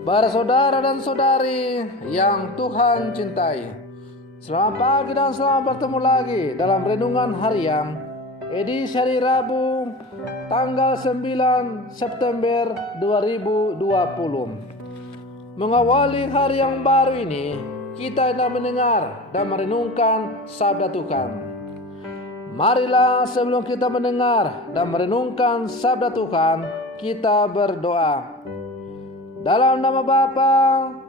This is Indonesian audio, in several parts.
Para saudara dan saudari yang Tuhan cintai, selamat pagi dan selamat bertemu lagi dalam Renungan Harian edisi hari Rabu tanggal 9 September 2020. Mengawali hari yang baru ini, kita hendak mendengar dan merenungkan sabda Tuhan. Marilah sebelum kita mendengar dan merenungkan sabda Tuhan, kita berdoa. Dalam nama Bapa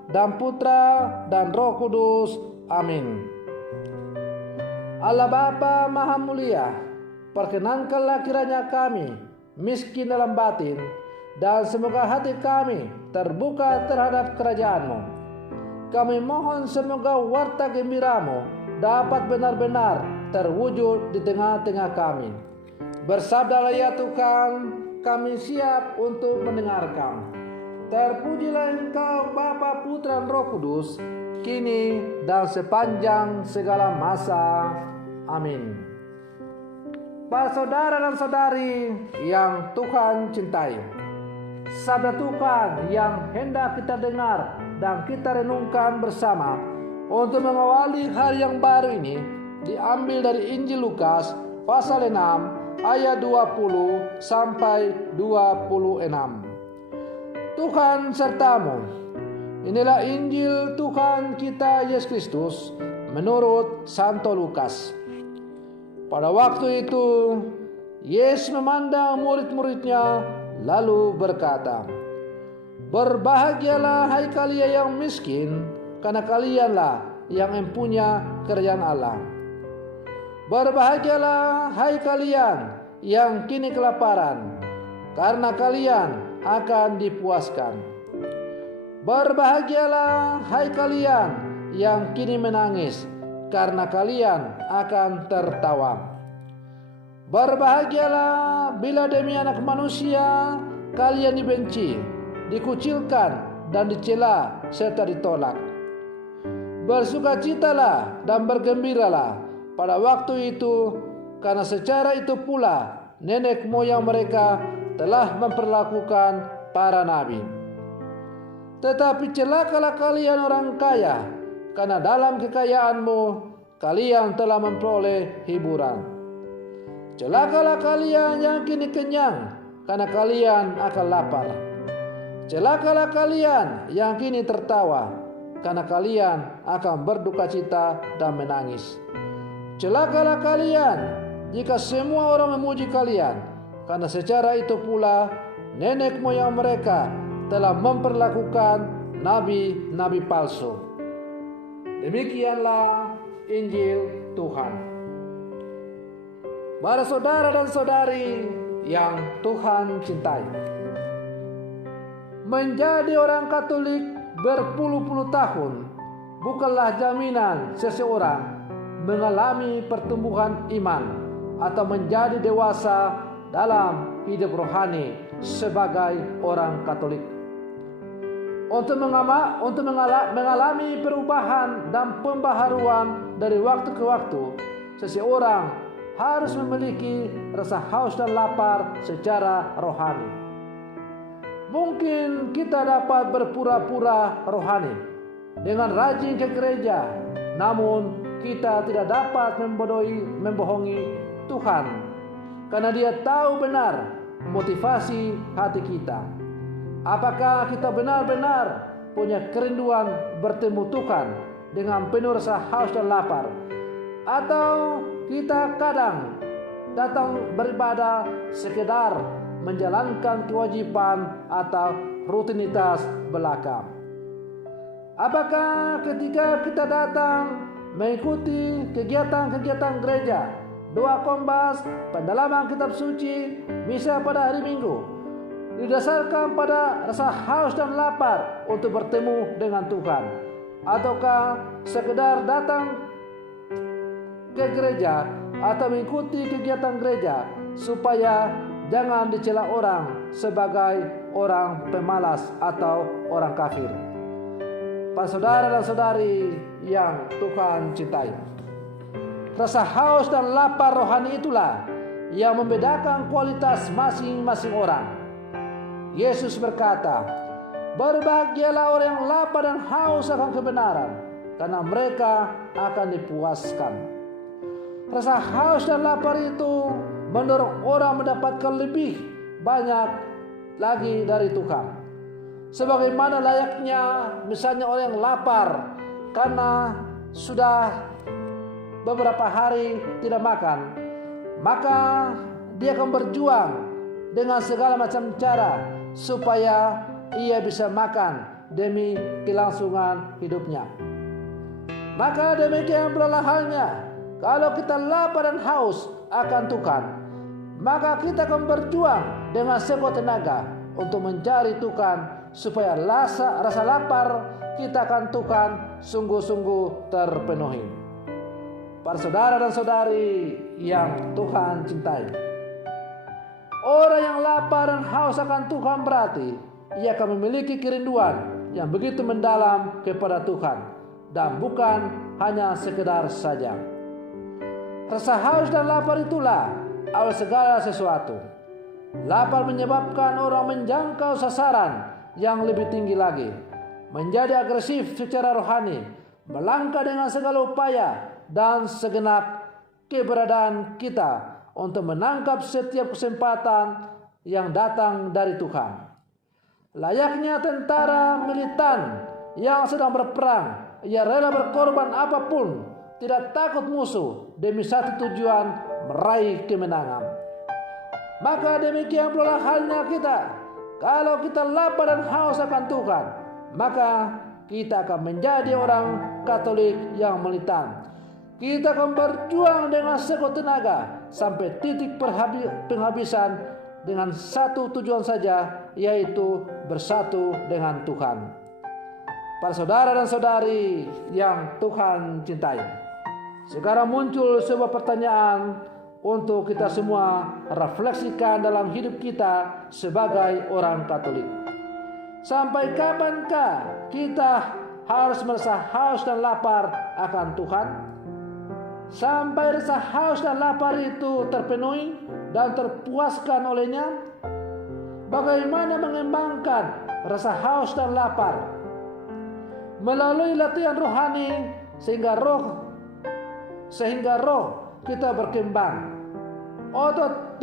dan Putra dan Roh Kudus. Amin. Allah Bapa Maha Mulia, perkenankanlah kiranya kami miskin dalam batin, dan semoga hati kami terbuka terhadap kerajaan-Mu. Kami mohon semoga warta gembira-Mu dapat benar-benar terwujud di tengah-tengah kami. Bersabdalah ya Tuhan, kami siap untuk mendengarkan. Terpujilah Engkau Bapa, Putra, dan Roh Kudus, kini dan sepanjang segala masa. Amin. Para saudara dan saudari yang Tuhan cintai, sabda Tuhan yang hendak kita dengar dan kita renungkan bersama untuk mengawali hari yang baru ini diambil dari Injil Lukas pasal 6 ayat 20 sampai 26. Tuhan sertamu. Inilah Injil Tuhan kita Yesus Kristus menurut Santo Lukas. Pada waktu itu, Yesus memandang murid-muridnya lalu berkata, "Berbahagialah hai kalian yang miskin, karena kalianlah yang mempunyai kerajaan Allah. Berbahagialah hai kalian yang kini kelaparan, karena kalian akan dipuaskan. Berbahagialah hai kalian yang kini menangis, karena kalian akan tertawa. Berbahagialah bila demi Anak Manusia kalian dibenci, dikucilkan dan dicela serta ditolak. Bersukacitalah dan bergembiralah pada waktu itu, karena secara itu pula nenek moyang mereka telah memperlakukan para nabi. Tetapi celakalah kalian orang kaya, karena dalam kekayaanmu kalian telah memperoleh hiburan. Celakalah kalian yang kini kenyang, karena kalian akan lapar. Celakalah kalian yang kini tertawa, karena kalian akan berduka cita dan menangis. Celakalah kalian jika semua orang memuji kalian, karena secara itu pula nenek moyang mereka telah memperlakukan nabi-nabi palsu." Demikianlah Injil Tuhan. Para saudara dan saudari yang Tuhan cintai, menjadi orang Katolik berpuluh-puluh tahun bukanlah jaminan seseorang mengalami pertumbuhan iman atau menjadi dewasa dalam hidup rohani sebagai orang Katolik. Untuk mengalami perubahan dan pembaharuan dari waktu ke waktu, seseorang harus memiliki rasa haus dan lapar secara rohani. Mungkin kita dapat berpura-pura rohani dengan rajin ke gereja, namun kita tidak dapat membohongi Tuhan, karena Dia tahu benar motivasi hati kita. Apakah kita benar-benar punya kerinduan bertemu Tuhan dengan penuh rasa haus dan lapar, atau kita kadang datang beribadah sekedar menjalankan kewajiban atau rutinitas belaka? Apakah ketika kita datang mengikuti kegiatan-kegiatan gereja, doa kombas, pendalaman kitab suci, misa pada hari Minggu, didasarkan pada rasa haus dan lapar untuk bertemu dengan Tuhan, ataukah sekedar datang ke gereja atau mengikuti kegiatan gereja supaya jangan dicela orang sebagai orang pemalas atau orang kafir? Para saudara dan saudari yang Tuhan cintai, rasa haus dan lapar rohani itulah yang membedakan kualitas masing-masing orang. Yesus berkata, Berbahagialah orang yang lapar dan haus akan kebenaran, karena mereka akan dipuaskan. Rasa haus dan lapar itu mendorong orang mendapatkan lebih banyak lagi dari Tuhan. Sebagaimana layaknya misalnya orang yang lapar karena sudah beberapa hari tidak makan, maka dia akan berjuang dengan segala macam cara supaya ia bisa makan demi kelangsungan hidupnya. Maka demikian pula halnya kalau kita lapar dan haus akan Tuhan, maka kita akan berjuang dengan sekuat tenaga untuk mencari Tuhan, supaya rasa lapar kita akan Tuhan sungguh-sungguh terpenuhi. Para saudara dan saudari yang Tuhan cintai, orang yang lapar dan haus akan Tuhan berarti ia akan memiliki kerinduan yang begitu mendalam kepada Tuhan, dan bukan hanya sekedar saja. Rasa haus dan lapar itulah awal segala sesuatu. Lapar menyebabkan orang menjangkau sasaran yang lebih tinggi lagi, menjadi agresif secara rohani, melangkah dengan segala upaya dan segenap keberadaan kita untuk menangkap setiap kesempatan yang datang dari Tuhan. Layaknya tentara militan yang sedang berperang, ia rela berkorban apapun, tidak takut musuh demi satu tujuan, meraih kemenangan. Maka demikian pula halnya kita. Kalau kita lapar dan haus akan Tuhan, maka kita akan menjadi orang Katolik yang militan. Kita akan berjuang dengan sekuat tenaga sampai titik penghabisan dengan satu tujuan saja, yaitu bersatu dengan Tuhan. Para saudara dan saudari yang Tuhan cintai, sekarang muncul sebuah pertanyaan untuk kita semua refleksikan dalam hidup kita sebagai orang Katolik. Sampai kapankah kita harus merasa haus dan lapar akan Tuhan? Sampai rasa haus dan lapar itu terpenuhi dan terpuaskan olehnya? Bagaimana mengembangkan rasa haus dan lapar? Melalui latihan rohani sehingga roh kita berkembang. Otot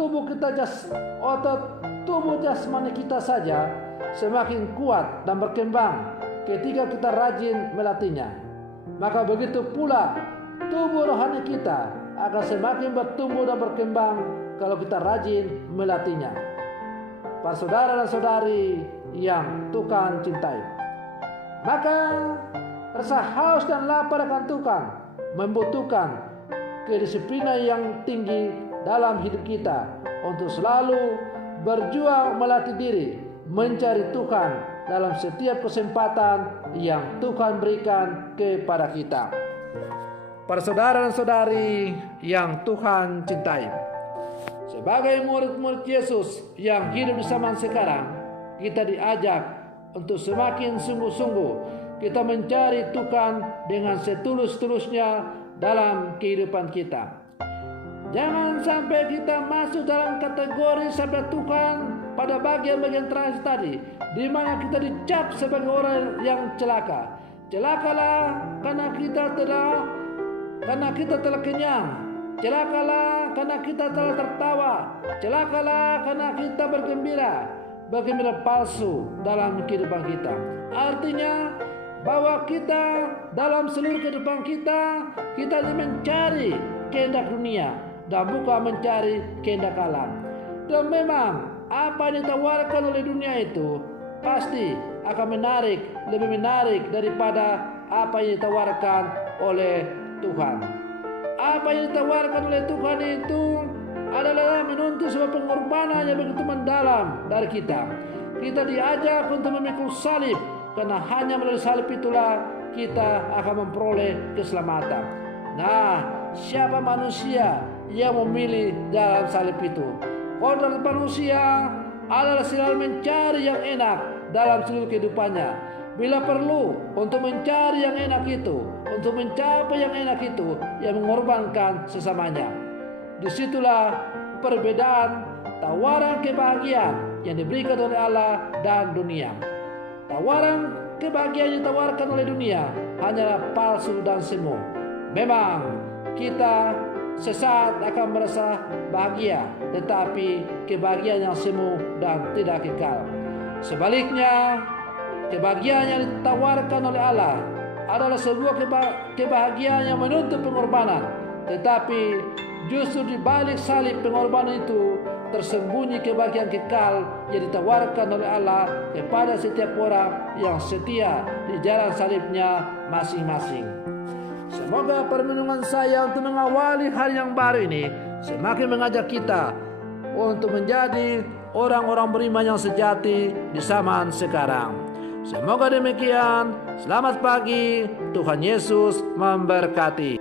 tubuh jasmani kita saja semakin kuat dan berkembang ketika kita rajin melatihnya. Maka begitu pula tubuh rohani kita akan semakin bertumbuh dan berkembang kalau kita rajin melatihnya. Para saudara dan saudari yang Tuhan cintai, maka rasa haus dan lapar akan Tuhan membutuhkan kedisiplinan yang tinggi dalam hidup kita untuk selalu berjuang melatih diri mencari Tuhan dalam setiap kesempatan yang Tuhan berikan kepada kita. Para saudara dan saudari yang Tuhan cintai, sebagai murid-murid Yesus yang hidup di zaman sekarang, kita diajak untuk semakin sungguh-sungguh kita mencari Tuhan dengan setulus-tulusnya dalam kehidupan kita. Jangan sampai kita masuk dalam kategori sabda Tuhan pada bagian-bagian terakhir tadi, di mana kita dicap sebagai orang yang celaka. Celakalah karena kita telah kenyang. Celakalah karena kita telah tertawa. Celakalah karena kita bergembira palsu dalam kehidupan kita. Artinya bahwa kita dalam seluruh kehidupan kita mencari kehendak dunia dan bukan mencari kehendak Allah. Dan memang apa yang ditawarkan oleh dunia itu pasti akan lebih menarik daripada apa yang ditawarkan oleh Tuhan. Apa yang ditawarkan oleh Tuhan itu adalah menuntut sebuah pengorbanan yang begitu mendalam dari kita. Kita diajak untuk memikul salib, karena hanya melalui salib itulah kita akan memperoleh keselamatan. Nah, siapa manusia yang memilih dalam salib itu? Kodrat manusia adalah selalu mencari yang enak dalam seluruh kehidupannya. Bila perlu untuk mencari yang enak itu, untuk mencapai yang enak itu, yang mengorbankan sesamanya. Disitulah perbedaan tawaran kebahagiaan yang diberikan oleh Allah dan dunia. Tawaran kebahagiaan yang ditawarkan oleh dunia hanyalah palsu dan semu. Memang kita sesaat akan merasa bahagia, tetapi kebahagiaan yang semu dan tidak kekal. Sebaliknya, kebahagiaan yang ditawarkan oleh Allah adalah sebuah kebahagiaan yang menuntut pengorbanan, tetapi justru di balik salib pengorbanan itu tersembunyi kebahagiaan kekal yang ditawarkan oleh Allah kepada setiap orang yang setia di jalan salibnya masing-masing. Semoga permenungan saya untuk mengawali hari yang baru ini semakin mengajak kita untuk menjadi orang-orang beriman yang sejati di zaman sekarang. Semoga demikian. Selamat pagi. Tuhan Yesus memberkati.